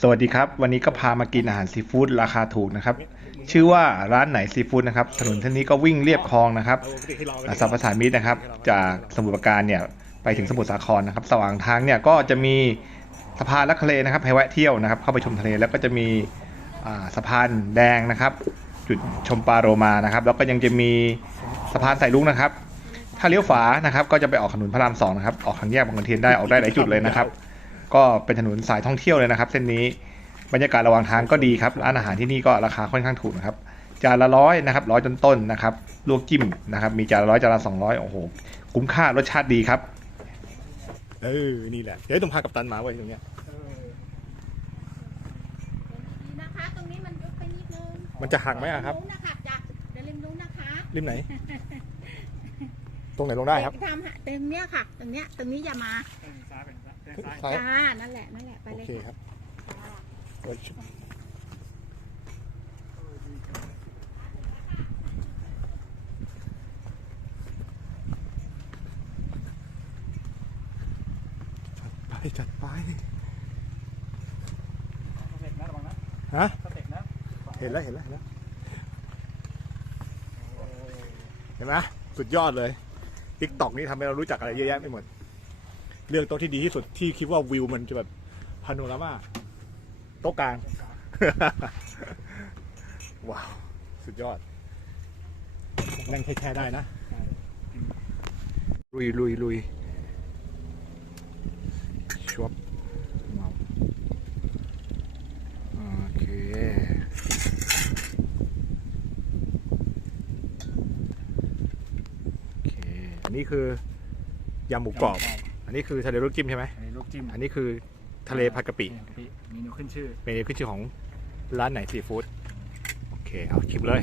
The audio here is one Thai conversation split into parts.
สวัสดีครับ วันนี้ก็พามากินอาหารซีฟู้ดราคาถูกนะครับ ชื่อว่าร้านไหนซีฟู้ดนะครับถนนเส้นนี้ก็วิ่งเรียบคลองนะครับสัมปทานมิตรนะครับ จากสมุทรปราการเนี่ยไปถึงสมุทรสาครนะครับสว่างทางเนี่ยก็จะมีสะพานลักทะเลนะครับให้แวะเที่ยวนะครับ เข้าไปชมทะเลแล้วก็จะมีสะพานแดงนะครับ จุดชมปลาโรมานะครับ แล้วก็ยังจะมีสะพานสายลุงนะครับ ถ้าเลี้ยวขวานะครับ ก็จะไปออกถนนพระรามสองนะครับออกทางแยกบางขุนเทียนได้ออกได้หลายจุดเลยนะครับ ก็เป็นถนนสายท่องเที่ยวเลยนะครับ เส้นนี้บรรยากาศระหว่างทางก็ดีครับร้านอาหารที่นี่ก็ราคาค่อนข้างถูกนะครับจานละร้อยนะครับร้อยต้นๆนะครับลวกจิ้มนะครับ มีจานละร้อยจานละสองร้อยโอ้โหคุ้มค่ารสชาติดีครับ เออ นี่แหละ เดี๋ยวต้องพากับตันมาไว้ตรงเนี้ยดีนะคะตรงนี้มันยุบไปนิดนึงมันจะหักไหมอะครับริมนู้นนะคะจ้ะเดี๋ยวริมนู้นนะคะริมไหน ตรงไหนลงได้ครับเกทำฮะตรงเนี้ยค่ะ ตรงเนี้ยตรงนี้อย่ามา ซ้ายจ้านั่นแหละ นั่นแหละ ไปโอเลยเคครับจ้าโอ้ยจัดไปจัดไปเสร็จนะระวังนะฮะเสร็จนะเห็นแล้วเห็นแล้วเห็นแล้วเห็นไหมสุดยอดเลยทิกตอกนี่ทำให้เรารู้จักอะไรเยอะแยะไปหมด เลือกโต๊ะที่ดีที่สุดที่คิดว่าวิวมันจะแบบพาโนรามาโต๊ะกลาง ว้าว สุดยอดนั่งแช่ได้นะ ลุยลุยลุยชวบว้าวโอเคโอเคนนี้คือยำหมูกรอบ อันนี้คือทะเลรสจิ้มใช่ไหมอันนี้ลูกจิ้มอันนี้คือทะเลผัดกะปินี่พี่เมนูขึ้นชื่อเมนูขึ้นชื่อของร้านไหนซีฟู้ดโอเคเอาชิมเลย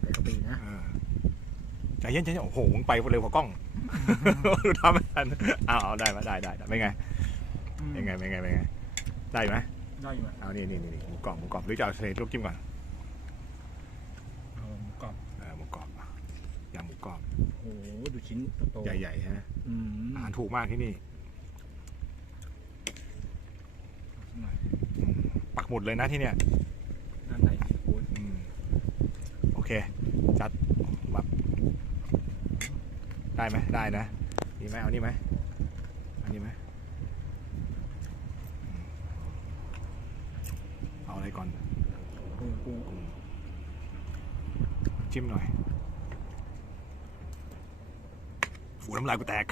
ใส่กะปินะอ่าใจเย็นใจเย็นโอ้โหมึงไปเร็วกว่ากล้องดูทำ ไม่ทันเอาเอาได้มาได้ได้ได้เป็นไงเป็นไงเป็นไงเป็นไงได้ไหมได้อยู่อะเอานี่นี่นี่นี่หมูกรอบหมูกรอบหรือจะเอาทะเลลูกจิ้มก่อนเอาหมูกรอบเออหมูกรอบยำหมูกรอบโอ้โหดูชิ้นโตๆใหญ่ๆฮะอืมอาหารถูกมากที่นี่หน่อยอืมปักหมุดเลยนะที่เนี่ยด้านไหนซีฟู้ดอืมโอเค จัดแบบได้ไหมได้นะ นี่ไหมเอานี่ไหมอันนี้ไหมอืมเอาอะไรก่อนกุ้งกุ้งจิ้มหน่อยฝูน้ำลายกูแตก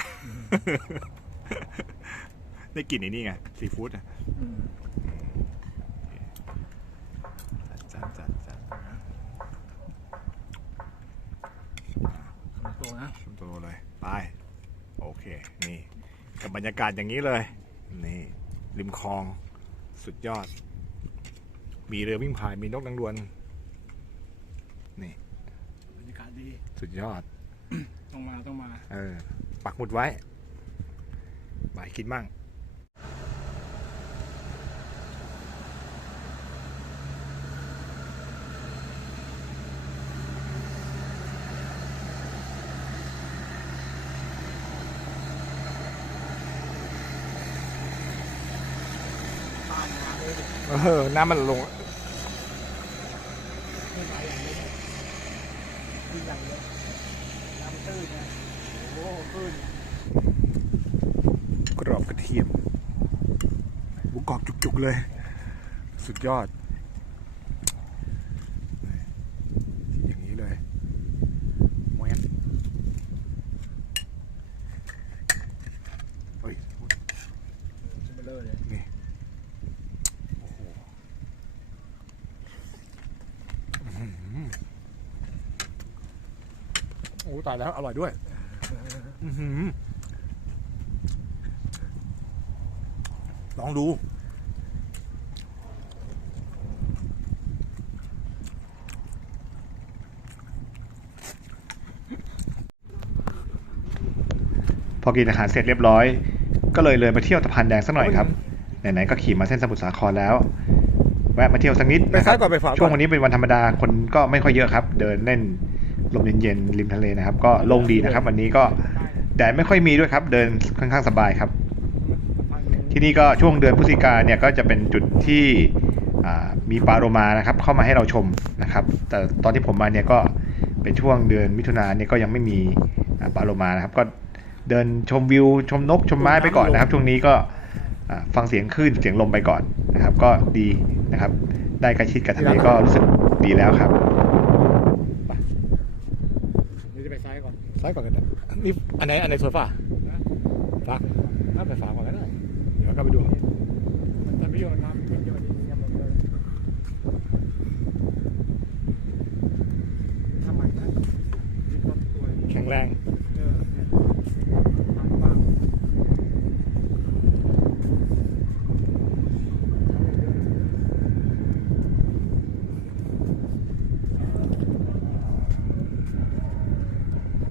ได้กลิ่นไอ้นี่ไงซีฟู้ดอะอืมจัดจัดจัดคำโตนะ ชุมตัวเลย ไป โอเค นี่ กับบรรยากาศอย่างนี้เลย นี่ริมคลองสุดยอด มีเรือวิ่งพายมีนกนางดวน นี่บรรยากาศดีสุดยอด ต้องมาต้องมา เออ ปักหมุดไว้ไปกินมั่ง เออ น้ำมันลงน้ำตื้นนะโอ้ตื้นกรอบกระเทียมหมูกรอบจุกๆเลย สุดยอด อย่างนี้เลยแหวนเฮ้ย ชิ้นเบลเลอร์เลย นี่ โอ้โหอื้อหือ โอ้ตายแล้ว อร่อยด้วยอื้อหือลองดู พอกินอาหารเสร็จเรียบร้อย ก็เลยเลยมาเที่ยวสะพานแดงสักหน่อยครับ ไหนๆก็ขี่มาเส้นสมุทรสาครแล้วแวะมาเที่ยวสักนิดไปนะคซ้ารัยบก่อนไปขวาก่อนช่วงวันนี้เป็นวันธรรมดาคนก็ไม่ค่อยเยอะครับ เดินเล่น ลมเย็นๆริมทะเลนะครับ ก็โล่งดีนะครับ วันนี้ก็แดดไม่ค่อยมีด้วยครับ เดินค่อนข้างสบายครับ ที่นี่ก็ช่วงเดือนพฤศจิกาเนี่ยก็จะเป็นจุดที่อ่ามีปลาโรมานะครับ เข้ามาให้เราชมนะครับ แต่ตอนที่ผมมาเนี่ยก็เป็นช่วงเดือนมิถุนาเนี่ยก็ยังไม่มีอ่าปลาโรมานะครับ ก็เดินชมวิว ชมนกชมไม้ไปก่อนนะครับ ช่วงนี้ก็อ่าฟังเสียงคลื่นเสียงลมไปก่อนนะครับ ก็ดีนะครับ ได้ใกล้ชิดกับทะเลก็รู้สึกดีแล้วครับ นี่จะไป ซ้ายก่อนซ้ายก่อนกันนะนี่อันไหนอันไหนสวยฝ่าฟ้าถ้าไปฟ้าก่อนก็ได้ เดี๋ยวก็ไปดูมันจะไม่โยนน้ำ